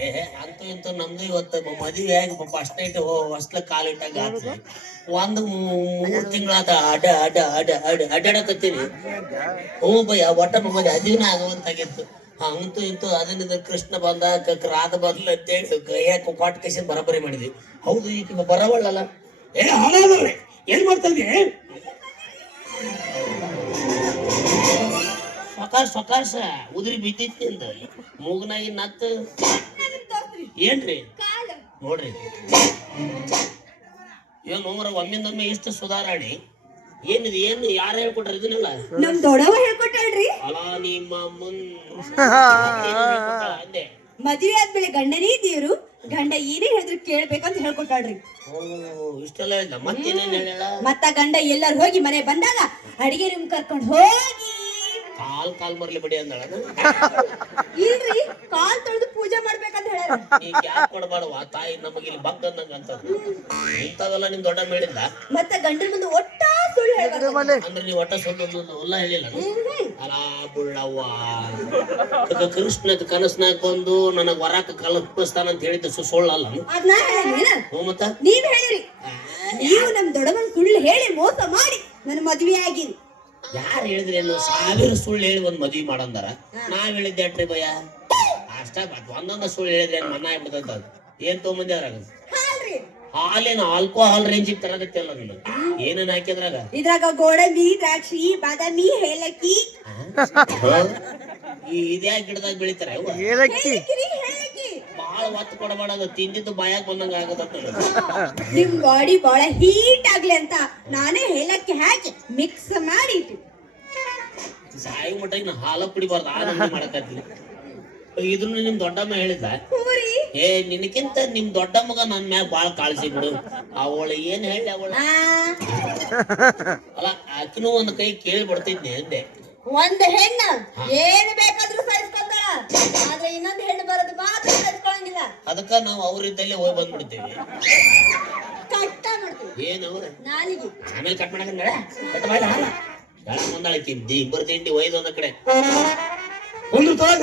ಏ ಅಂತೂ ಇಂತೂ ನಮ್ದು ಇವತ್ತ ಮದುವೆ ಆಗಿ ಫಸ್ಟ್ ನೈಟ್ ಹೊಸ್ಲ ಕಾಲಿಟ್ಟಾಗ ಒಂದು ಮೂರು ತಿಂಗಳಾದ ಅಡ ಅಡ ಅಡ ಅಡ ಅಡ್ಡಾಡಕತ್ತೀವಿ ಹ್ಞೂ ಬಯ್ಯ ಒಟ್ಟ ಮಗದ ಅದಿನ ಆಗುವಂತಾಗಿತ್ತು. ಅಂತೂ ಇಂತೂ ಅದನ್ನ ಕೃಷ್ಣ ಬಂದ ರಾಧ ಬರ್ಲ ಅಂತೇಳಿ ಕೈಯಾಗ ಪಾಟ್ ಕೈಸಿ ಬರಬರಿ ಮಾಡಿದ್ವಿ. ಹೌದು ಈಗ ಬರವಳ್ಳಲ್ಲ ಏ ಹಾಳಾದ್ರೆ ಏನ್ ಮಾಡ್ತಾ ಸೊಕಾಸ ಸಕಾಸ ಉದುರಿ ಬಿದ್ದಿತ್ತು ಅಂದ ಮೂಗ್ನಾಗಿ ನತ್ತು. ಏನ್ರಿ? ನೋಡ್ರಿ. ಏನು ಒಮ್ಮಿಂದ ಒಮ್ಮಿಂದೊಮ್ಮೆ ಇಷ್ಟು ಸುಧಾರಣೆ. ಏನಿದು ಏನು ಯಾರು ಹೇಳ್ಕೊಟ್ರಿ ಇದನ್ನೆಲ್ಲ? ನಮ್ ದೊಡ್ಡವ ಹೇಳ್ಕೊಟ್ಟಾಳ್ರಿ. ಅಲ ನಿಮ್ಮ ಮುನ್ ಅಂದೆ. ಮದ್ವೆ ಆದ್ಮೇಲೆ ಗಂಡನೇ ದೇವ್ರು ಗಂಡ ಏನೇ ಹೇಳಿದ್ರು ಕೇಳ್ಬೇಕಂತ ಹೇಳ್ಕೊಟ್ಟಾಳ್ರಿ. ಇಷ್ಟೆಲ್ಲ ಮತ್ತೇನೇನು ಹೇಳ ಮತ್ತ ಗಂಡ ಎಲ್ಲಾರು ಹೋಗಿ ಮನೆ ಬಂದಾಗ ಅಡಿಗೆ ರೂಮ್ ಕರ್ಕೊಂಡು ಹೋಗಿ ಕಾಲ್ ಕಾಲ್ ಮರ್ಲಿ ಬಿಡಿ ಅಂದಳ ಇಲ್ರಿ ಕಾಲ್ ತೊಳೆದು ಪೂಜೆ ಮಾಡ್ಬೇಕಂತ ಹೇಳ್ಯಾರ. ನೀ ಯಾಕೆ ತಾಯಿ ನಮಗೆ ಇಲ್ಲಿ ಬಗ್ ಅಂದಂಗ ಅಂತ ಇಂಥವೆಲ್ಲ ನಿಮ್ ದೊಡ್ಡ ಮೇಡಿಲ್ಲ ಮತ್ತೆ ಗಂಡನ ಮುಂದೆ ಒಟ್ಟ ಸುಳ್ಳು ಹೇಳ್ಬಾರ್ದು ಅಂದ್ರೆ ನೀವು ಒಟ್ಟ ಸುಳ್ಳು ಎಲ್ಲ ಹೇಳಿಲ್ಲ ಅಲ ಬುಳ್ಳವ್ವ. ಈಗ ಕೃಷ್ಣದ ಕನಸ್ನಾಗ ಬಂದು ನನಗ ವರಾಕ ಕಲ್ಪಿಸ್ತಾನ ಅಂತ ಹೇಳಿದ್ದು ಸು ಸುಳ್ಳಲ್ಲ ಅದ್ನ ಹೇಳೇನ ಹ್ಞೂ ಮತ್ತ? ನೀವ್ ಹೇಳಿರಿ. ನೀವು ನಮ್ ದೊಡ್ಡವನ್ ಸುಳ್ಳು ಹೇಳಿ ಮೋಸ ಮಾಡಿ ನನ್ನ ಮದ್ವೆ ಆಗಿರಿ ಯಾರು ಹೇಳಿದ್ರೇನು ಸಾವಿರ ಸುಳ್ಳು ಹೇಳಿ ಒಂದ್ ಮದ್ವಿ ಮಾಡಂದಾರ. ನಾವ್ ಹೇಳಿದ್ದೆ ಅಟ್ರಿ ಭಯ ಅಷ್ಟ ಒಂದೊಂದ ಸುಳ್ಳು ಹೇಳಿದ್ರೆ ಮನ ಮನ್ನ ಆಗ್ಬಿಡ್ತಂತ ಅದು. ಏನ್ ತೊಗೊಂಬಂದಿ ಅದ್ರಾಗ? ಹಾಲ್ರಿ. ಹಾಲೇನು ಆಲ್ಕೋಹಾಲ್ ರೇಂಜ್ ತರಗತ್ತಿಲ್ಲ ನೀನು ಏನೇನ್ ಹಾಕಿದ್ರಾಗ ಇದ್ರಾಗ ಗೋಡಂಬಿ ದ್ರಾಕ್ಷಿ ಬಾದಾಮಿ ಏಲಕ್ಕಿ. ಈ ಇದ್ಯಾ ಗಿಡದಾಗ ಬೆಳಿತಾರೆ ಅವ್ವ? ಏಲಕ್ಕಿ ರೀ, ಏಲಕ್ಕಿ ಬಾಳ ಒತ್ತು ಕೊಡಬಾರ್ದು ತಿಂದಿದ್ದು ಬಾಯಾಗ ಬಂದಂಗ ಆಗತ್ತ ನಿಮ್ ಬಾಡಿ ಬಹಳ ಹೀಟ್ ಆಗ್ಲಿ ಅಂತ ನಾನೇ ಹೇಳಕ್ಕೆ ಹಾಕಿ ಮಿಕ್ಸ್ ಮಾಡಿ ಇಟ್ಟಿ ಸಾಯಿ ಮಟ್ಟ ಇನ್ನು ಹಾಲ ಕುಡಿಬಾರ್ದು ಇದನ್ನ ನಿಮ್ ದೊಡ್ಡಮ್ಮ ಹೇಳಿದ ಏ ನಿನಕ್ಕಿಂತ ನಿಮ್ ದೊಡ್ಡಮ್ಮಗ ಮಗ ನನ್ ಮ್ಯಾಗ ಬಾಳ ಕಾಳಜಿ ಬಿಡು. ಅವಳ ಏನ್ ಹೇಳಿ ಅವಳ? ಅಲ್ಲ ಆಕಿನೂ ಒಂದ್ ಕೈ ಕೇಳಿ ಬಿಡ್ತಿದ್ನೆ ಅಂದೆ. ಒಂದ್ ಹೆಣ್ಣು. ಏನ್ ಬೇಕಾದ್ರೂ ಆದ್ರೆ ಇನ್ನೊಂದು ಹೆಣ್ಣು ಬರೋದು ಮಾತ್ರ ಸಹಿಸ್ಕೊಳಂಗಿಲ್ಲ ಅದಕ್ಕ ನಾವು ಅವ್ರಿದ್ದಲ್ಲೇ ಹೋಗಿ ಬಂದ್ಬಿಡ್ತೇವೆ. ಕಟ್ಟ ನೋಡ್ತೀವಿ ಏನ್ ಅವ್ರ? ನಾಲಿಗೆ. ಆಮೇಲೆ ಕಟ್ ಮಾಡಕ ನಡೆ ಕಟ್ ಮಾಡಿ ಹಾಲ ಯಾಳ ಮುಂದಾಳಕಿ ಇಬ್ಬರು ತಿಂಡಿ ಒಯ್ದು ಒಂದ ಕಡೆ. ಒಂದು ತೋಗ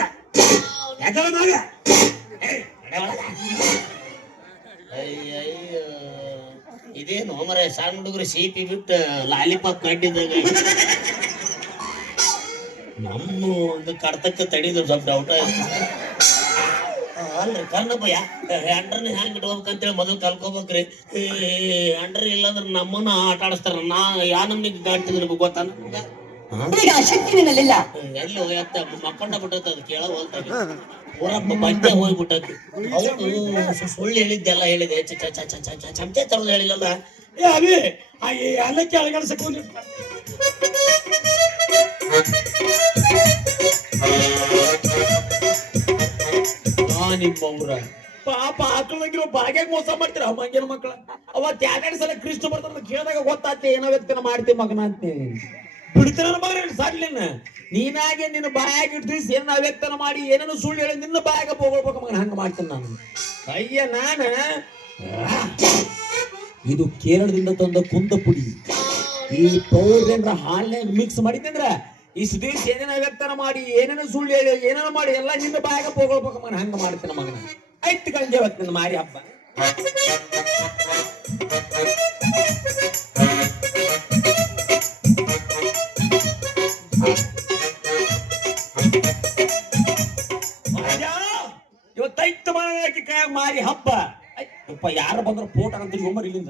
ಯಾಕಲ್ಲ ನಾಗ. ಅಯ್ಯಯ್ಯೋ. ಇದೇನು ಮರ ಸಣ್ಣ ಹುಡುಗರು ಸೀಪಿ ಬಿಟ್ಟು ಲಾಲಿಪಾಪ್ ಕಟ್ಟಿದಾಗ ನಮ್ಮ ಒಂದು ಕಡ್ತಕ್ಕ ತಡಿದ್ರು ಸ್ವಲ್ಪ ಡೌಟ ಅಲ್ರಿ ಕರ್ಣಪ್ಪಯ್ಯ ಅಂಡ್ರನ್ನ ಹ್ಯಾಂಗ್ ಇಟ್ಕೋಬೇಕಂತೇಳಿ ಮೊದಲು ಕಲ್ಕೋಬೇಕ್ರಿ ಅಂಡ್ರ ಇಲ್ಲಾಂದ್ರ ನಮ್ಮನ್ನ ಆಟ ಆಡಿಸ್ತಾರ ನಾ ಯಾ ನಮ್ನಿಗೆ ಗಾಡ್ತಿದ್ ನಿಮ್ಗೆ ಗೊತ್ತಾ ನಮ್ಗ? ಎಲ್ಲಿ ಹೋಗ್ಯತ್ತ ಮಕ್ಕಂಡ ಬಿಟ್ಟೈತೆ ಅದು ಕೇಳ ಹೋಗ್ತಾರೆ ಪೂರ ಬಂದೆ ಹೋಗ್ಬಿಟ್ಟೈತಿ ಅವ್ರು ಸುಳ್ಳು ಹೇಳಿದ್ದೆಲ್ಲ ಹೇಳಿದೆ ಚ ಚ ಚ ಚಮಚೆ ತರೋದು ಹೇಳಿಲ್ಲಲ್ಲ ಏ ಅವಿ ಆ ಈ ಅಲ್ಲಕ್ಕೆ ಅಳಗಡ್ಸಕ್ ನಿಮ್ಮ ಪಾಪ ಆಕಳಂಗಿರೋ ಬಾಗ್ಯಾಗ ಮೋಸ ಮಾಡ್ತೀರ ಮಂಗಿನ ಮಕ್ಕಳ ಅವತ್ ಎರಡೆರಡು ಸಲ ಕೃಷ್ಣ ಬರ್ತಾರ ಕೇಳಿದಾಗ ಗೊತ್ತಾಗ್ತಿ ಏನೋ ವ್ಯಕ್ತಿನ ಮಾಡ್ತೀವಿ ಮಗನ ಅಂತೇಳಿ ಬಿಡ್ತೀರ ಮಗನ ಸಾರ್ಲಿನ ನೀನಾಗೆ ನಿನ್ನ ಬಾಯಾಗ ಇಡ್ತೀವಿ ಏನ ವ್ಯಕ್ತನ ಮಾಡಿ, ಏನೇನು ಸುಳ್ಳು ಹೇಳಿ ನಿನ್ನ ಬಾಯಾಗ ಹೋಗ್ಬೇಕು ಮಗನ, ಹಂಗ ಮಾಡ್ತೀನಿ ನಾನು. ಅಯ್ಯ ನಾನ ಇದು ಕೇರಳದಿಂದ ತಂದ ಕುಂದ ಪುಡಿ. ಈ ಪೌಡರ್ ಹಾಲ್ನಾಗ ಮಿಕ್ಸ್ ಮಾಡಿದ್ದಂದ್ರ ಇಷ್ಟು ದಿವಸ ಏನೇನ ವ್ಯಕ್ತನ ಮಾಡಿ, ಏನೇನ ಸುಳ್ಳು ಹೇಳಿ, ಏನೇನ ಮಾಡಿ, ಎಲ್ಲ ನಿನ್ನ ಬಾಯಾಗ ಹೋಗ್ಬೇಕು ಮಗನ. ಹಂಗ ಮಾಡ್ತೇನೆ ಮಗನ. ಕಂಜೆ ಅವತ್ತು ನಿನ್ನ ಮಾರಿ ಹಬ್ಬ. ಇವತ್ತೈತ್ತು ಮನೆಯಾಗಿ ಕೈಯಾಗ ಮಾರಿ ಹಬ್ಬ. ಅಪ್ಪ ಯಾರು ಬಂದ್ರು ಫೋಟೋ ಅಂತ ಇಲ್ಲಿಂದ.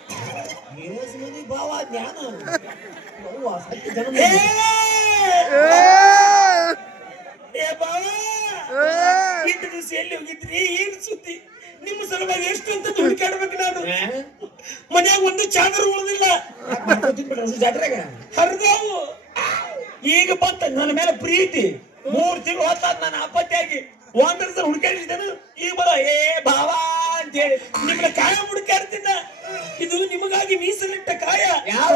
ಬಾಬಾ ಜ್ಞಾನ ಅವ್ವ ಸತ್ಯ ಜನ್ಮ ಏ ಏ ಭಾವ ಇಟ್ಟು ದಿವಸ ಎಲ್ಲಿ ಹೋಗಿದ್ರಿ ಏನ್ ಸುದ್ದಿ ನಿಮ್ಮ ಸಲುವಾಗಿ ಎಷ್ಟು ಅಂತ ದುಡ್ಡು ನಾನು ಮನ್ಯಾಗ ಒಂದು ಚಾದರ್ ಉಳಿದಿಲ್ಲ ಜಾತ್ರೆಗ ಹರಿದಾವು ಈಗ ಬಂತ ನನ್ನ ಮೇಲೆ ಪ್ರೀತಿ ಮೂರು ತಿಂಗಳು ಹೊತ್ತಾದ ನಾನು ಅಪ್ಪತ್ತಿಯಾಗಿ ಒಂದ್ರ ಹುಡುಕಾಡಿದ್ದೇನು ಈಗ ಬರ ಏ ಭಾವ ಅಂತೇಳಿ. ನಿಮ್ಮನ್ನ ಕಾಯ ಹುಡುಕಾಡ್ತಿದ್ದ ಇದು ನಿಮಗಾಗಿ ಮೀಸಲಿಟ್ಟ ಕಾಯ. ಯಾವ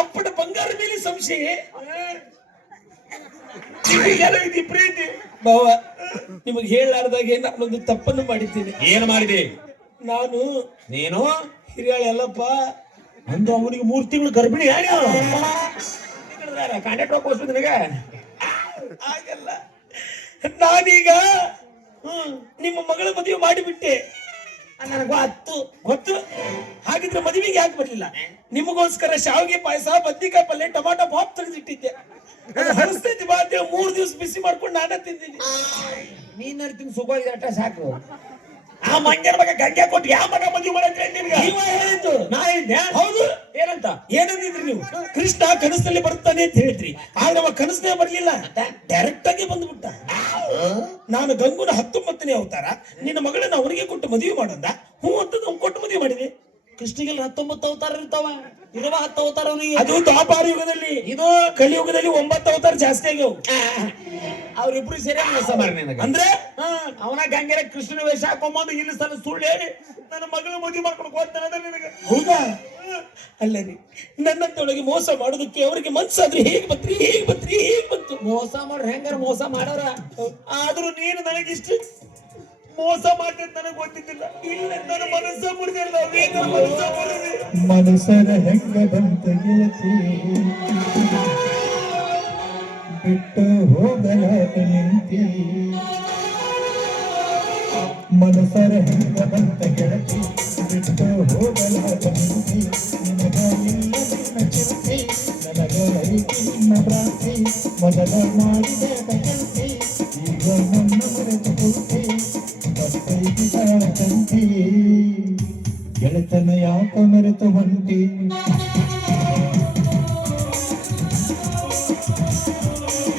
ಅಪ್ಪಟ ಬಂಗಾರ ಮೇಲೆ ಸಂಶಯ. ಇದೆ ಪ್ರೀತಿ? ಬಾವ ನಿಮಗೆ ಹೇಳಲಾರ್ದಾಗೆ ನಾನೊಂದು ತಪ್ಪನ್ನು ಮಾಡಿದ್ದೀನಿ. ಏನ್ ಮಾಡಿದೆ? ನಾನು ನೀನು? ಹಿರಿಯಾಳ ಅಲ್ಲಪ್ಪ. ಅಂದ್ರೆ ಅವನಿಗೆ ಮೂರು ತಿಂಗಳು ಗರ್ಭಿಣಿ ಕಾಂಟ್ಯಾಕ್ಟ್ ಹೋಗ್ಬೋದು ನಿನಗೆ. ಆಗಲ್ಲ. ನಾನೀಗ ನಿಮ್ಮ ಮಗಳ ಮದುವೆ ಮಾಡಿಬಿಟ್ಟೆ. ನನಗೆ ಗೊತ್ತು. ಗೊತ್ತು? ಹಾಗಿದ್ರೆ ಮದುವೆಗೆ ಯಾಕೆ ಬರ್ಲಿಲ್ಲ? ನಿಮಗೋಸ್ಕರ ಶಾವಿಗೆ ಪಾಯಸ ಬದ್ನಿಕಾಯಿ ಪಲ್ಯ ಟೊಮಾಟೊ ಬಾಪ್ ತೆಗೆದಿಟ್ಟಿದ್ದೆ. ಹರಿಸ್ತೈತಿ ಬಾ ಅಂತೇಳಿ ಮೂರ್ ದಿವಸ ಬಿಸಿ ಮಾಡ್ಕೊಂಡು ನಾನೇ ತಿಂದಿನಿ ನೀನರ್ ಸುಖವಾಗಿ ಅಟ್ಟ ಸಾಕು. ಆ ಮಂಗ್ಯನ ಮಗ ಗಂಗೆ ಕೊಟ್ಟು ಯಾವ ಮಗ ಮದುವೆ ಮಾಡಕ್ಕೆ ನಿಮ್ಗೆ? ನೀವ ಹೇಳಿದ್ದು ನಾ ಹೇಳಿದ್ದೆ. ಹೌದು. ಏನಂತ? ಏನಂದಿದ್ರಿ ನೀವು? ಕೃಷ್ಣ ಕನಸಲ್ಲಿ ಬರ್ತಾನೆ ಅಂತ ಹೇಳಿದ್ರಿ. ಆದ್ರೆ ಅವ ಕನಸನೇ ಬರ್ಲಿಲ್ಲ. ಡೈರೆಕ್ಟ್ ಆಗಿ ಬಂದ್ಬಿಟ್ಟ. ನಾನು ಗಂಗುನ ಹತ್ತೊಂಬತ್ತನೇ ಅವತಾರ. ನಿನ್ನ ಮಗಳನ್ನ ಅವನಿಗೆ ಕೊಟ್ಟು ಮದುವೆ ಮಾಡಂದ? ಹ್ಞೂ ಅಂತ ನಾವು ಕೊಟ್ಟು ಮದುವೆ ಮಾಡಿದೆ. ಕೃಷ್ಣಗೆಲ್ಲ ಹತ್ತೊಂಬತ್ತು ಅವತಾರ ಇರ್ತಾವ. ಇರುವ ಹತ್ತು ಅವತಾರ ಅವನಿಗೆ. ಅದು ದ್ವಾಪಾರ ಯುಗದಲ್ಲಿ. ಇದು ಕಲಿಯುಗದಲ್ಲಿ ಒಂಬತ್ತು ಅವತಾರ ಜಾಸ್ತಿ ಆಗ್ಯಾವ. ಅವ್ರಿಬ್ರು ಸೇರಿ. ಅಂದ್ರೆ ಅವನ ಗಂಗೆ ಕೃಷ್ಣ ವೇಷ ಹಾಕೊಂಬಂದು ಇಲ್ಲಿ ಸಲ ಸುಳ್ಳು ಹೇಳಿ ನನ್ನ ಮಗಳ ಮದುವೆ ಮಾಡ್ಕೊಂಡು ಹೋಗ್ತಾನೆ ನಿನಗೆ. ಹೌದಾ? ಅಲ್ಲೇ ರೀ ನನ್ನಂತೊಳಗೆ ಮೋಸ ಮಾಡೋದಕ್ಕೆ ಅವರಿಗೆ ಮನ್ಸಾದ್ರೆ ಹೇಗ್ ಬತ್ರಿ ಹೇಗ್ ಬತ್ರಿ ಹೇಗ್ ಬಂತು? ಮೋಸ ಮಾಡ್ರಿ ಹೆಂಗಾರ ಮೋಸ ಮಾಡೋರ? ಆದ್ರೂ ನೀನು ನನಗಿಷ್ಟ ಮೋಸ ಮಾಡ್ತೇನೆ ನನಗೆ ಗೊತ್ತಿದ್ದಿಲ್ಲ. ಇಲ್ಲ ನನ್ನ ಮನಸ್ಸ ಮುರಿದಿಲ್ಲ ಮನಸ್ಸ ಮುರಿದಿ. ಹೆಂಗದಂತ ಗೆಳತಿ? ಬಿಟ್ಟು ಹೋಗಲ ನಿಂತಿ. ಮನಸರ ಹೆಂಗದಂತ ಗೆಳತಿ ಬಿಟ್ಟು ಹೋಗಲಾಟ ನಿಂತಿ ನಿನಗ ಇಲ್ಲ ನಿನ್ನ ಚಿಂತೆ ನನಗ ಐತಿ ನಿನ್ನ ಭ್ರಾಂತಿ ಮೊದಲ ಮಾಡಿದ ಗೆಳತಿ ಈಗ ನನ್ನ ಮರೆತು ಹೋಗಿ ತಪ್ಪೈತಿ ತಂತಿ ಗೆಳೆತನ ಯಾಕ ಮರೆತು ಹೊಂಟಿ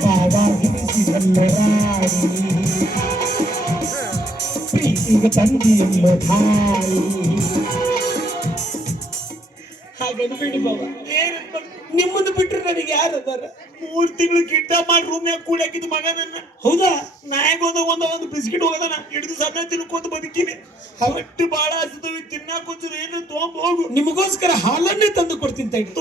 ಬಾಬಾ ಹಿಡಿಸಿದಲ್ಲ ತಂದಿಯಲ್ಲ ಧಾರಿ ಹಾಗನ್ಬೇಡಿ ಬಾಬಾ ನಿಮ್ಮನ್ನು ಬಿಟ್ರೆ ನನಗೆ ಯಾರು ಅದಾರ? ಮೂರ್ ತಿಂಗಳು ಗಿಡ್ಡ ಮಾಡಿ ರೂಮ್ಯಾಗ ಕೂಡಾಕಿದ್ ಮಗ ನನ್ನ. ಹೌದಾ? ನಾಯಿಗೆ ಒಂದು ಒಂದು ಒಂದು ಬಿಸ್ಕಿಟ್ ಹೋಗದಾನ. ಹಿಡಿದು ಸಮಯ ತಿನ್ಕೊಂತ ಬದುಕಿನಿ. ಹೊಟ್ಟು ಬಾಳ ಹಸಿದವಿ ತಿನ್ನಾಕ ಒಂಚೂರು ಏನು ತೊಗೊಂಡ್ ಹೋಗು. ನಿಮಗೋಸ್ಕರ ಹಾಲನ್ನೇ ತಂದು ಕೊಡ್ತೀನಿ ತಡಿ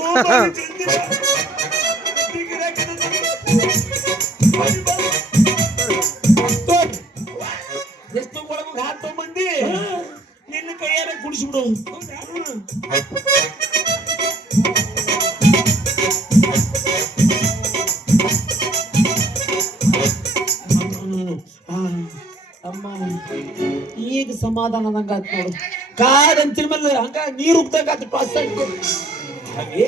ಸಮಾಧಾನ ನಂಗಾತ್ ನೋಡು ಕಾದ್ ಅಂತಿನ ಮೇಲೆ ಹಂಗ ನೀರು ಉಗ್ದಾಗ ಅದು ಪಾಸ್ ಹಾಗೆ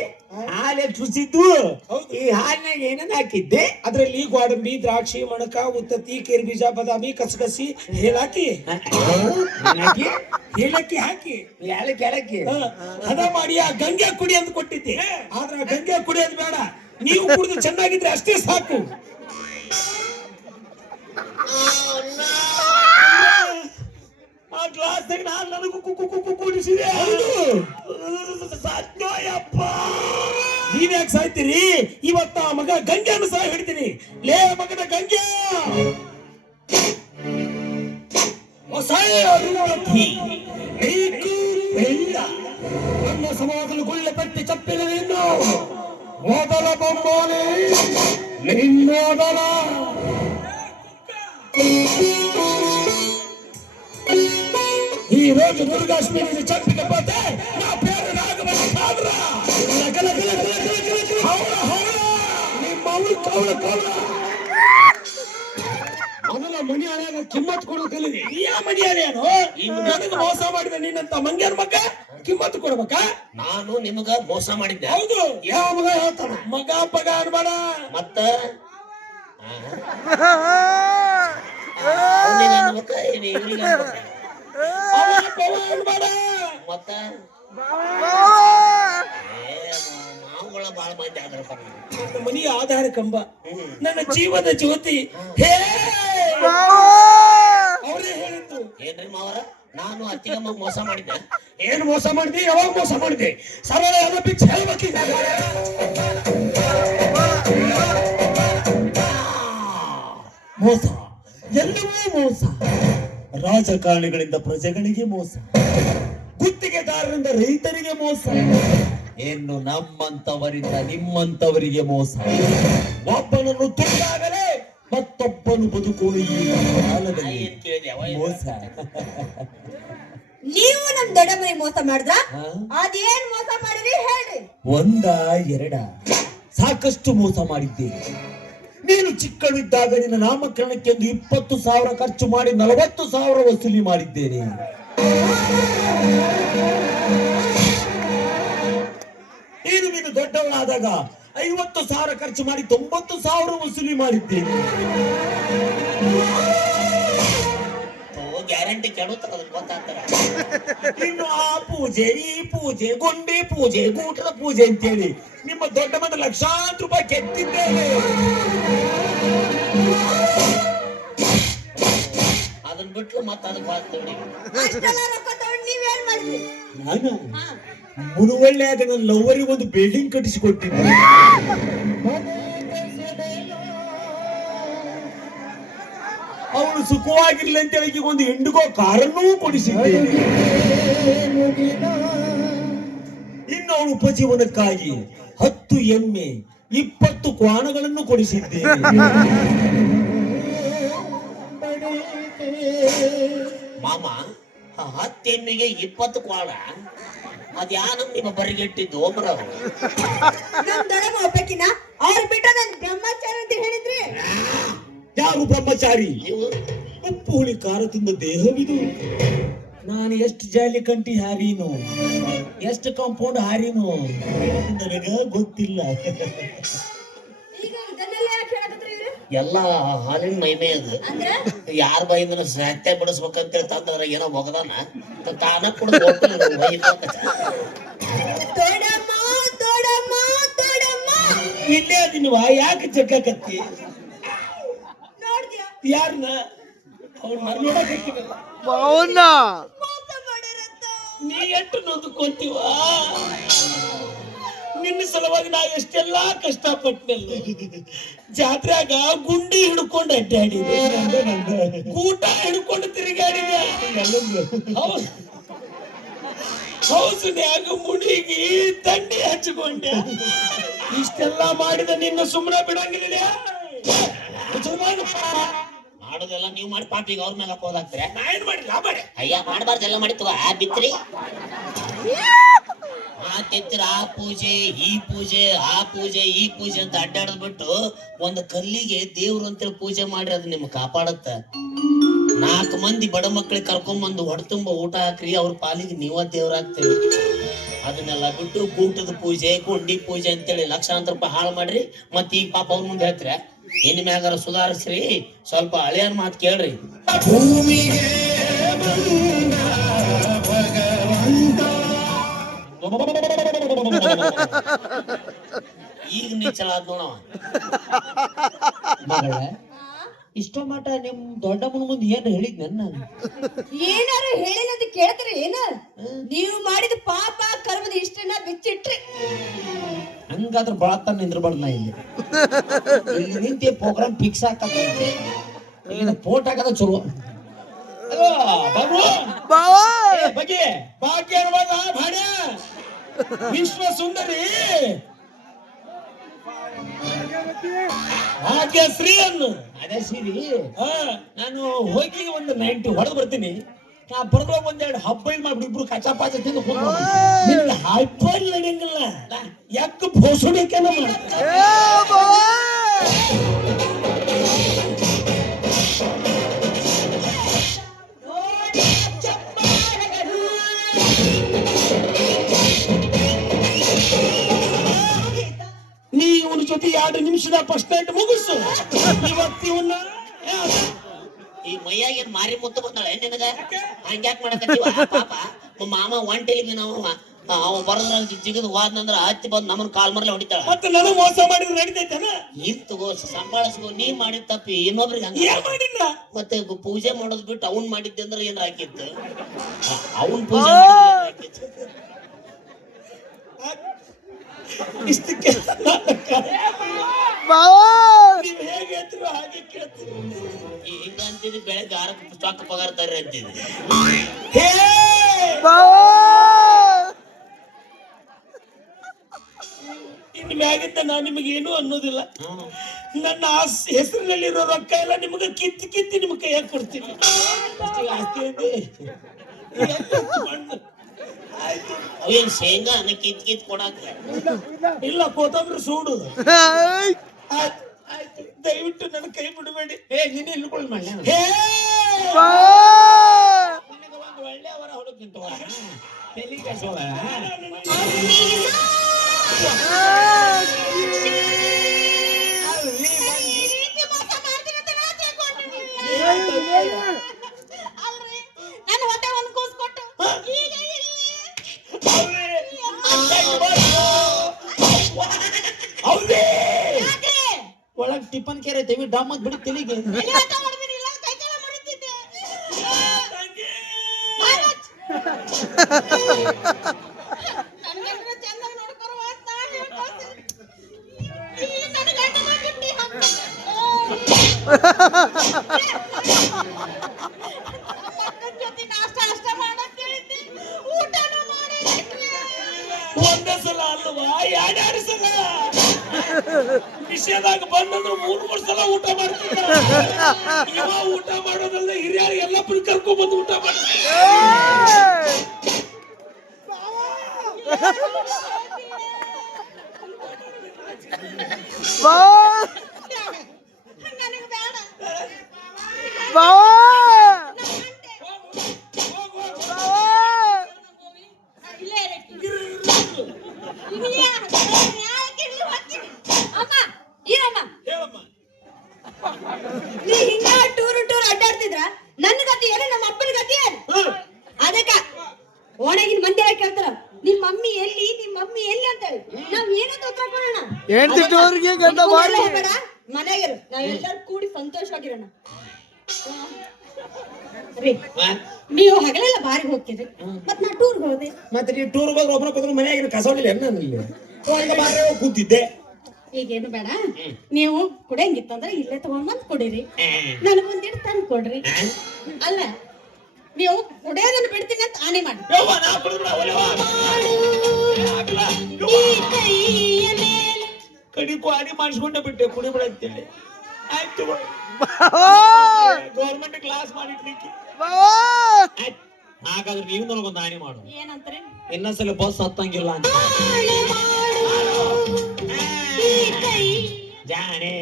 ಹಾಲು ಎಷ್ಟು ಈ ಹಾಲಿನಾಗ ಏನನ್ನ ಹಾಕಿದ್ದೆ? ಅದ್ರಲ್ಲಿ ಗೋಡಂಬಿ ದ್ರಾಕ್ಷಿ ಮಣಕ ಉತ್ತತಿ ಕೇರ್ ಬೀಜ ಬಾದಾಮಿ ಕಸಕಸಿ ಹೇಳಾಕಿ ಹಾಕಿ ಏಲಕ್ಕಿ ಹಾಕಿ. ಏಲಕ್ಕಿ ಏಲಕ್ಕಿ ಹದ ಮಾಡಿ ಆ ಗಂಗೆ ಕುಡಿ ಅಂತ ಕೊಟ್ಟಿದ್ದೆ. ಆದ್ರೆ ಆ ಗಂಗೆ ಕುಡಿಯೋದು ಬೇಡ. ನೀವು ಕುಡಿದು ಚೆನ್ನಾಗಿದ್ರೆ ಅಷ್ಟೇ ಸಾಕು. ಆ ಗ್ಲಾಸ್ ಹಾಲು ನನಗೂ ಕುಕ್ಕು ಕುಕ್ಕು ಕುಡಿಸಿದೆ ಸತ್ಯೋಯಪ್ಪ ನೀವ್ಯಾಕೆ ಸಾಯ್ತೀರಿ? ಇವತ್ತ ಆ ಮಗ ಗಂಗೆಯನ್ನು ಸಹ ಹಿಡಿತೀನಿ. ಲೇ ಮಗನ ಗಂಗೆ! ಹೊಸ ಅಭಿವೃದ್ಧಿ ಬೆಲ್ಲ ನನ್ನ ಸಮಾಧಾನಗೊಳ್ಳೆ ಪಟ್ಟಿ ಚಪ್ಪಿನ ಮೊದಲ ಬೊಮ್ಮನೆ. ನಿನ್ನೋದಲ. ఈ రోజు దుర్గాష్టమి చంపిక పోతే నా పేరు రాఘవన్ కాదురా లక లక లక లక లక లక. హౌర హౌర నీ మౌలు కౌల కౌల ಮೊದಲ ಮನಿ ಆಳ್ಯಾಗ ಕಿಮ್ಮತ್ ಕೊಡೋ ಕಲಿರಿ ಯಾ ಮನಿ ಆಳ್ಯಾನು ನನಗೆ ಮೋಸ ಮಾಡಿದ ನಿನ್ನಂತ ಮಂಗ್ಯಾನ ಮಗ ಕಿಮ್ಮತ್ ಕೊಡ್ಬೇಕಾ ನಾನು ನಿಮಗ ಮೋಸ ಮಾಡಿದ್ದೆ ಹೌದು ಯಾವ ಮಗ ಹೇಳ್ತಾನ ಮಗ ಪಗ ಅನ್ಬೇಡ ಮತ್ತ ಅವ್ನಿಗೆ ಅನ್ಬೇಕ, ಇವ್ನಿಗೆ ಇವ್ನಿಗೆ ಅನ್ಬೇಕ? ಮತ್ತ? ಏ, ಮಾವುಗಳ ಬಾಳ ಮಂದಿ ಆದ್ರಪ್ಪ ನನ್ನ ಮನೆಯ ಆಧಾರ ಕಂಬ. ನನ್ನ ಜೀವದ ಜ್ಯೋತಿ. ಹೇ! ಅವರೇ ಹೇಳಿದ್ದು. ಏನ್ರಿ ಮಾವರ ನಾನು ಅತ್ತಿಗಮ್ಮ ಮೋಸ ಮಾಡಿದ್ದೆ. ಏನ್ ಮೋಸ ಮಾಡಿದೆ? ಯಾವಾಗ ಮೋಸ ಮಾಡಿದೆ? ಸರಳ ಎಲ್ಲ ಬಿಚ್ಚ ಹೇಳ್ಬೇಕೀಗ. ಮೋಸ. ಎಲ್ಲವೂ ಮೋಸ. ರಾಜಕಾರಣಿಗಳಿಂದ ಪ್ರಜೆಗಳಿಗೆ ಮೋಸ ಗುತ್ತಿಗೆದಾರರಿಂದ ರೈತರಿಗೆ ಮೋಸ ಇನ್ನು ನಮ್ಮಂತವರಿಂದ ನಿಮ್ಮಂತವರಿಗೆ ಮೋಸ. ಒಬ್ಬನನ್ನು ತುಂಬಾಗಲೇ ಮತ್ತೊಬ್ಬನು ಬದುಕುವುದು ಈ ಕಾಲದಲ್ಲಿ ಮೋಸ. ನೀವು ನಮ್ ದೊಡ್ಡ ಮನೆ ಮೋಸ ಮಾಡಿದ್ರ? ಹಾ? ಅದೇನ್ ಮೋಸ ಮಾಡಿದ್ರಿ? ಹೇಳಿ ಒಂದ ಎರಡ? ಸಾಕಷ್ಟು ಮೋಸ ಮಾಡಿದ್ದೇನೆ ನೀನು ಚಿಕ್ಕವಿದ್ದಾಗ ನಿನ್ನ ನಾಮಕರಣಕ್ಕೆ ಒಂದು ಇಪ್ಪತ್ತು ಸಾವಿರ ಖರ್ಚು ಮಾಡಿ, ನಲವತ್ತು ಸಾವಿರ ವಸೂಲಿ ಮಾಡಿದ್ದೇನೆ. ನೀನು ನೀನು ದೊಡ್ಡವಳಾದಾಗ ಐವತ್ತು ಸಾವಿರ ಖರ್ಚು ಮಾಡಿ, ತೊಂಬತ್ತು ಸಾವಿರ ವಸೂಲಿ ಮಾಡಿದ್ದೇನೆ. ಗ್ಯಾರಂಟಿ ಕೇಳುತ್ತಾರ ಅದನ್ನ ಗೊತ್ತಾಗ್ತಾರ. ಇನ್ನು ಆ ಪೂಜೆ ಈ ಪೂಜೆ ಗುಂಡಿ ಪೂಜೆ ಗೂಟದ ಪೂಜೆ ಅಂತೇಳಿ ನಿಮ್ಮ ದೊಡ್ಡ ಮನೆ ಲಕ್ಷಾಂತರ ರೂಪಾಯಿ ಕೆತ್ತಿದ್ದೇನೆ ಅದನ್ನ ಬಿಟ್ಟು ಮತ್ತೆ ಅದಕ್ಕೆ ಬಾಳ್ತೀವಿ ನಾನು ಆಗ ನನ್ನ ಲವರಿಗೆ ಒಂದು ಬಿಲ್ಡಿಂಗ್ ಕಟ್ಟಿಸಿಕೊಟ್ಟಿದ್ದೆ. ಅವಳು ಸುಖವಾಗಿರ್ಲಿ ಅಂತ ಹೇಳಿ ಒಂದು ಇಂಡಿಗೋ ಕಾರನ್ನೂ ಕೊಡಿಸಿದ್ದೇನೆ. ಇನ್ನು ಅವಳು ಉಪಜೀವನಕ್ಕಾಗಿ ಹತ್ತು ಎಮ್ಮೆ, ಇಪ್ಪತ್ತು ಕ್ವಾಣಗಳನ್ನು ಕೊಡಿಸಿದ್ದೇನೆ. ಮಾಮ ಹತ್ತು ಹತ್ತೆಮ್ಮಿಗೆ ಇಪ್ಪತ್ತು ಕ್ವಾಣ. ಅದ್ಯಾನ ನಿಮ್ಮ ಬರಿಗೆಟ್ಟಿದ್ದು ಒಬ್ಬರ ನಮ್ ದೊಡ್ಡಮ್ಮ ಒಬ್ಬಕಿನ ಅವ್ರ ಬಿಟ್ಟ ನನ್ ಬ್ರಹ್ಮಚಾರಿ ಅಂತ ಹೇಳಿದ್ರಿ? ಯಾರು ಬ್ರಹ್ಮಚಾರಿ? ಉಪ್ಪು ಹುಳಿ ಖಾರ ತಿಂದ ದೇಹವಿದು. ನಾನು ಎಷ್ಟು ಜಾಲಿ ಕಂಟಿ ಹಾರೀನು ಎಷ್ಟು ಕಾಂಪೌಂಡ್ ಹಾರಿನೋ ನನಗ ಗೊತ್ತಿಲ್ಲ. ಈಗ ಇದನ್ನೆಲ್ಲ ಯಾಕೆ ಹೇಳಕತ್ರಿ ಇವ್ರು? ಎಲ್ಲ ಹಾಲಿನ ಮೈಮೆ ಅದು. ಅಂದ್ರ? ಯಾರ ಬೈದನ ಸತ್ಯ ಬಿಡಿಸ್ಬೇಕಂತ ತಂದ್ರ ಏನೋ ಒಗದಾನ? ತಾನ ಕೂಡ ಇಲ್ಲೇ ಅದಿನ್ವಾ ಯಾಕೆ ನೋಡ್ದ್ಯಾ ಯಾರನ್ನ ಅವ್ರು ಮರ್ ನೋಡಕತ್ತಿರಲ್ಲ ಮೋಸ ಮಾಡಿರತ್ತ ನೀ ಎಷ್ಟು ನೊಂದ್ಕೊಂತೀವ? ನಿನ್ನ ಸಲುವಾಗಿ ನಾ ಎಷ್ಟೆಲ್ಲಾ ಕಷ್ಟಪಟ್ನಲ್ಲ. ಜಾತ್ರೆಗ ಗುಂಡಿ ಹಿಡ್ಕೊಂಡು ಅಡ್ಡಾಡಿದೆ. ಕೂಟ ಹಿಡ್ಕೊಂಡು ತಿರುಗಾಡಿದೆ. ಹೌಸ್ನ್ಯಾಗ ಮುಡಿಗಿ ತಂಡಿ ಹಚ್ಕೊಂಡೆ. ಇಷ್ಟೆಲ್ಲ ಮಾಡಿದ ನಿನ್ನ ಸುಮ್ಮನೆ ಬಿಡಂಗಿಲ್ಲ ಮಾಡೋದೆಲ್ಲ ನೀವು ಮಾಡಿ ಪಾಪಿಗೆ ಅವ್ರ ಮೇಲೆ ಹೋದಾಕ್ತೀರ ನಾ ಏನ್ ಮಾಡಿಲ್ಲ ಮಾಡಿ. ಅಯ್ಯ ಮಾಡಬಾರ್ದೆಲ್ಲ ಮಾಡಿತ್ವ? ಆ ಬಿತ್ರಿ. ಆ ತೆತ್ತಿರ ಆ ಪೂಜೆ ಈ ಪೂಜೆ ಆ ಪೂಜೆ ಈ ಪೂಜೆ ಅಂತ ಅಡ್ಡಾಡದ್ ಬಿಟ್ಟು ಒಂದು ಕಲ್ಲಿಗೆ ದೇವ್ರು ಅಂತೇಳಿ ಪೂಜೆ ಮಾಡ್ರಿ ಅದು ನಿಮ್ಗೆ ಕಾಪಾಡತ್ತ. ನಾಲ್ಕು ಮಂದಿ ಬಡ ಮಕ್ಕಳಿಗೆ ಕರ್ಕೊಂಬಂದು ಹೊಡ್ತುಂಬ ಊಟ ಹಾಕ್ರಿ ಅವ್ರ ಪಾಲಿಗೆ ನೀವ ದೇವ್ರಾಗ್ತೀರಿ. ಅದನ್ನೆಲ್ಲ ಬಿಟ್ಟು ಕೂಟದ ಪೂಜೆ ಗುಂಡಿ ಪೂಜೆ ಅಂತೇಳಿ ಲಕ್ಷಾಂತರ ರೂಪಾಯಿ ಹಾಳು ಮಾಡ್ರಿ. ಮತ್ತೆ ಈಗ ಪಾಪ ಅವ್ರ ಮುಂದೆ ಹೇಳ್ತೀರ ಇನ್ ಮ್ಯಾಗಾರ ಸುಧಾರಿಸ್ರಿ. ಸ್ವಲ್ಪ ಹಳೆಯನ್ ಮಾತು ಕೇಳ್ರಿ. ಈಗ ನಿಚಲ ಚಲ ಆದ್ ನೋಡವ ಮಗಳೇ ಇಷ್ಟೋ ಮಟ ನಿಮ್ ದೊಡ್ಡಮ್ಮನ ಮುಂದೆ ಏನ್ ಹೇಳಿದ್ ನನ್ನ? ಏನಾರು ಹೇಳಿನಂತ ಕೇಳ್ತೀರಿ ಏನ? ನೀವು ಮಾಡಿದ ಪಾಪ ಕರ್ಮದ ಇಷ್ಟನ್ನ ಬಿಚ್ಚಿಟ್ರಿ. ಹಂಗಾದ್ರೆ ಬಳತ್ತ ನಿಂದ್ರಬಾರ್ದು ನಾ ಇಲ್ಲಿ. ಇಲ್ಲಿ ನಿಂತಿ ಪ್ರೋಗ್ರಾಮ್ ಫಿಕ್ಸ್ ಆಗ್ತದೆ ಈಗ ಫೋಟ್ ಹಾಕದ ಚಲೋ. ವಿಶ್ವ ಸುಂದರಿ. ಭಾಗ್ಯಶ್ರೀ ಅನ್ನು ಅದೇ ಸಿರಿ. ನಾನು ಹೋಗಿ ಒಂದು ನೈಂಟಿ ಹೊಡೆದು ಬರ್ತೀನಿ. ನಾ ಬರ್ಲೋ ಒಂದೆರಡು ಹಬ್ಬ ಇಲ್ಲಿ ಮಾಡ್ಬಿಟ್ಟು ಇಬ್ರು ಕಚ್ಚಾ ಪಾಚ ತಿಂದು ನಿನ್ನ ಹೈಪರ್ ನಡೆಯಂಗಿಲ್ಲ. ಯಾಕ ಭೋಸುಡಿಕೆ ನೀ ಇವನ ಜೊತೆ ಎರಡು ನಿಮಿಷದ ಫಸ್ಟ್ ನೈಟ್ ಮುಗಿಸು. ಇವತ್ತು ಇವನ್ನ ಬರ್ತಾಳೆ ಮುತ್ತ ಬಂದಾಳೆ ನಿನಗ? ಹಂಗ್ಯಾಕ್ ಮಾಡಕತ್ತೀವ? ಪಾಪ. ಮಾಮ ಒಂಟೆಲಿಗೆ ನಾವು ಅವ ಬರದ್ರ ಜಿಗದ್ ಹೋದ್ನಂದ್ರ ಹತ್ತಿ ಬಂದ್ ನಮ್ಮನ್ ಕಾಲ್ ಮರಲೆ ಹೊಡಿತಾಳ. ಮತ್ತೆ ನನಗ್ ಮೋಸ ಮಾಡಿದ್ರೆ ನಡೀತೈತನ? ಇಲ್ ತಗೋ ಸಂಭಾಳಿಸ್ಕೋ ನೀ ಮಾಡಿದ ತಪ್ಪಿ ಇನ್ನೊಬ್ರಿಗೆ ಹಂಗ ಏನ್ ಮಾಡಿಲ್ಲ ಮತ್ತೆ ಪೂಜೆ ಮಾಡೋದ್ ಬಿಟ್ಟು ಅವ್ನ್ ಮಾಡಿದ್ದೆ ಅಂದ್ರೆ ಏನ್ ಹಾಕಿತ್ತು? ಅವನ್ ಪೂಜೆ? ಇಷ್ಟಕ್ಕೆ ಹೇಗೆ ಹಿಂಗ ಅಂತಿದ್ವಿ ಬೆಳಗ್ಗೆ ಆರಕ್ಕೆ ಚೊಕ್ಕ ಪಗಾರ ತರ್ರಿ ಅಂತಿದ್ವಿ ಇನ್ ಮ್ಯಾಗಿಂದ ನಾ ನಿಮಗೆ ಏನು ಅನ್ನೋದಿಲ್ಲ. ನನ್ನ ಆ ಹೆಸರಿನಲ್ಲಿರೋ ರೊಕ್ಕ ಎಲ್ಲ ನಿಮಗೆ ಕಿತ್ತ ಕಿತ್ತಿ ನಿಮ್ಮ ಕೈಯಾಗ ಕೊಡ್ತೀನಿ. ಆಸ್ತಿ ಐತಿ. ಆಯ್ತು. ಅವೇನ್ ಶೇಂಗಾ ಕಿತ್ ಕಿತ್ ಕೊಡಾಕ? ಇಲ್ಲ ಕೊತ್ತಂಬರಿ ಸೂಡು ಆಯ್ತು. ದಯವಿಟ್ಟು ನನ್ನ ಕೈ ಬಿಡಬೇಡಿ ಏ ನಿನ್ನೆ ಇಳ್ಕೊಳ್ಳಿ ಮಾಡ್ಲ ಹೇ ನಿನಗೆ ಒಂದು ಒಳ್ಳೆ ವರ ಹುಡುಕಿಂತ ತಲೆ ಕೆಡ್ಸೋಳ ಈ ರೀತಿ ಮೋಸ ಜೊತೆ ನಾಷ್ಟ ತೆವಿ ಡಮ್ ಅಂತ ಬಿಡಿ ಮಾಡಿದ್ರಿ ಒಂದೇ ಸಲ ಅಲ್ವಾ? ಎರಡೆರಡು ಸಲ? ವಿಷಯದಾಗ ಬಂದಂದ್ರೆ ಮೂರು ವರ್ಷ ಸಲ ಊಟ ಮಾಡ್ತಿದ್ದ. ಇವ ಊಟ ಮಾಡೋದಲ್ಲ ಹಿರಿಯರು ಎಲ್ಲಪ್ಪನ ಕರ್ಕೊಂಡ್ ಬಂದು ಊಟ ಮಾಡ್ತಾರೆ. ನನಗೆ ಬೇಡ ಇಲ್ಲೇ ಇರು. ಇಲ್ಲಿ ಯಾರು? ಯಾಕೆ ಇಲ್ಲಿ ಹೋಗ್ತೀನಿ? ಅಮ್ಮ ಇರಮ್ಮ ಹೇಳಮ್ಮ ನೀ ಹಿಂಗ ಟೂರ್ ಅಡ್ಡಾಡ್ತಿದ್ರ? ನನ್ನ ಗತಿ ಏನು ನಮ್ಮ ಅಪ್ಪನ ಗತಿ ಏನು? ಅದಕ್ಕ ಒಣಗಿನ ಮಂದಿ ಎಲ್ಲ ಕೇಳ್ತಾರ? ನಿಮ್ ಮಮ್ಮಿ ಎಲ್ಲಿ ನಿಮ್ ಮಮ್ಮಿ ಎಲ್ಲಿ ಅಂತ ಹೇಳಿ. ನಾವ್ ಏನಂತ ಉತ್ತರ ಕೊಡೋಣ? ಹೆಂಡತಿ ಟೂರ್ಗೆ ಗಂಡ ಬಾರಿ. ಹೋಗ್ಬೇಡ ಮನೆಗಿರು ನಾವೆಲ್ಲರೂ ಕೂಡಿ ಸಂತೋಷವಾಗಿರೋಣ. ರೀ ನೀವು ಹಗಲೆಲ್ಲ ಬಾರಿ ಹೋಗ್ತಿದ್ರಿ ಮತ್ ನಾ ಟೂರ್ ಹೋದೆ. ಮತ್ತೆ ನೀವು ಟೂರ್ ಹೋಗಿ ಒಬ್ಬನ ಕೂತ್ಕೊಂಡು ಮನೆಯಾಗಿನ ಕಸೋಡಿಲ್ಲ ನಾನು ಇಲ್ಲಿ? ಕೂತಿದ್ದೆ. ಈಗೇನು ಬೇಡ? ನೀವು ಕುಡಿಯಂಗಿತ್ತಂದ್ರೆ ಇಲ್ಲೇ ತಗೊಂಡ್ ಬಂದ್ ಕುಡೀರಿ ನನಗೊಂದಿಟ್ಟು ತಂದು ಕೊಡ್ರಿ. ಅಲ್ಲ ನೀವು ಕುಡಿಯೋದನ್ನ ಬಿಡ್ತೀನಿ ಅಂತ ಆನೆ ಮಾಡಿ. ಕಡಿಕು ಆಡಿ ಮಾಡಿಸ್ಕೊಂಡೆ ಬಿಟ್ಟೆ ಕುಡಿ ಆಯ್ತು ಗೌರ್ಮೆಂಟ್ ಕ್ಲಾಸ್ ಮಾಡಿಟ್ಲಿಕ್ಕೆ. ಹಾಗಾದ್ರೆ ನೀವು ನನಗೊಂದು ಹಾನಿ ಮಾಡು. ಏನಂತಾರೆ? ಇನ್ನೊಂದ್ಸಲ ಬಸ್ ಹತ್ತಂಗಿಲ್ಲ ಅಂತ. ಜಾಣೆ.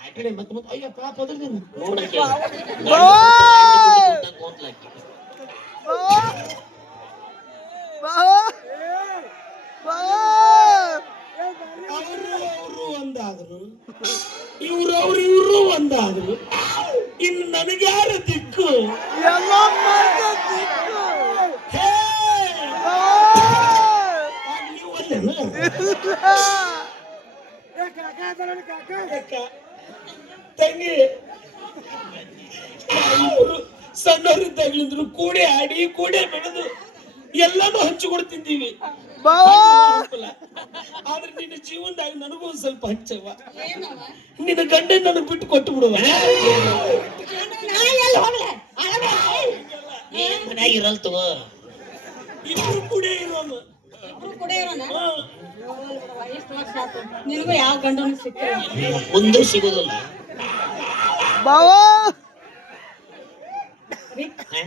ಆ ಕಡೆ ಮತ್ತೆ ಮತ್ತೆ ಅಯ್ಯೋ ಪಾಪ ಅದ್ರದೇನು ನೋಡಕ್ಕೆ ಅವರು ಅವರು ಒಂದಾದ್ರು. ಇವ್ರು ಅವ್ರು ಇವ್ರು ಒಂದಾದ್ರು. ಇನ್ನು ನನಗೆ ಯಾರ ದಿಕ್ಕು? ನೀವು ಅಲ್ಲೇನ? ಅಕ್ಕ, ತಂಗಿ ಸಣ್ಣವರಿದ್ದಾಗ್ಲಿಂದ್ರು ಕೂಡೆ ಆಡಿ ಕೂಡೆ ಬೆಳೆದು ಎಲ್ಲಾನು ಹಂಚಿಕೊಂಡು ತಿಂದೀವಿ ಅನುಕೂಲ. ಆದ್ರೆ ನಿನ್ನ ಜೀವನದಾಗ ನನಗೂ ಒಂದ್ ಸ್ವಲ್ಪ ಹಂಚವ ನಿನ್ನ ಗಂಡ ನನಗ್ ಬಿಟ್ಟು ಕೊಟ್ಟು ಬಿಡುವ ಮನ್ಯಾಗ ಇರಲ್ತವ ಇಬ್ರು ಕೂಡೆ ಇರೋನು. ನಿನಗೂ ಯಾವ ಗಂಡನು ಸಿಕ್ಕಿಲ್ಲ? ಮುಂದೆ ಸಿಗೋದಿಲ್ಲ.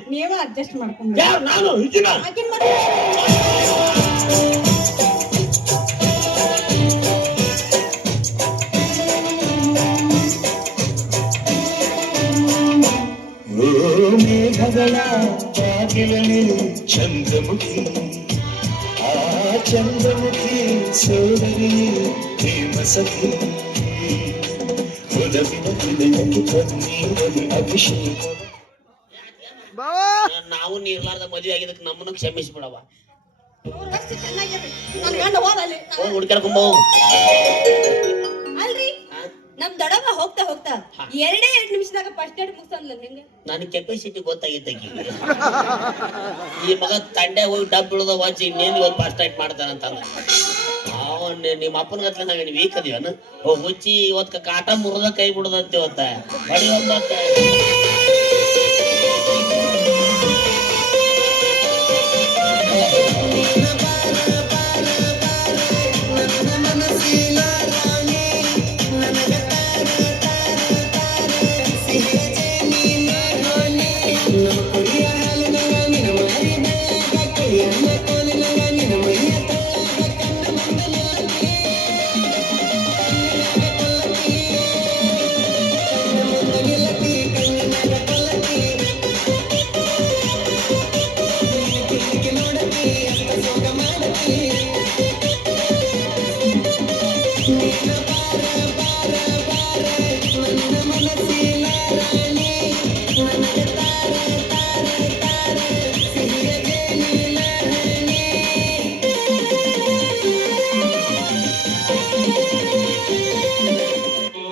ನೀವೇ ಅಡ್ಜಸ್ಟ್ ಮಾಡ್ಕೊಂಡು ಯಾರು? ನಾನು ಮಾಡಿ ಚಂದ್ರಮುಖಿ. ಸೋದರಿ ಪ್ರೇಮ ಸಖಿ. ಒಲವಿನ ಹೃದಯಕ್ಕೆ ಕಣ್ಣೀರಲಿ ಅಭಿಷೇಕ. ನಾವು ನೀರ್ಲಾರ್ದ ಮದುವೆ ಆಗಿದ್ದಕ್ಕೆ ನಮ್ಮನ್ನು ಕ್ಷಮಿಸ್ಬಿಡವ ಹುಡ್ಕ್ಯಾಡ್ಕೊಂಬ ಎರಡೇ ಎರಡು ನಿಮಿಷದಾಗ ಫಸ್ಟ್ ಏಡ್ ಮುಗಿಸಲ್ಲ ಹೆಂಗ ನನ್ನ ಕೆಪಾಸಿಟಿ ಗೊತ್ತಾಗೈತೆ ಈ ಮಗ ತಂಡೆ ಹೋಗಿ ಡಬ್ ಬೀಳದ ವಾಚಿ ಇನ್ನೇನು ಇವತ್ತು ಫಸ್ಟ್ ಏಡ್ ಮಾಡ್ತಾನಂತ ಅವನ್ ನಿಮ್ಮ ಅಪ್ಪನ ಗತ್ಲೆ ನಾವೇನು ವೀಕ್ ಅದೀವನ? ಓ ಹುಚ್ಚಿ ಇವತ್ತು ಕಾಟ ಮುರಿದ ಕೈ ಬಿಡದಂತೆ ಇವತ್ತ. ಹೊಡಿವಂತ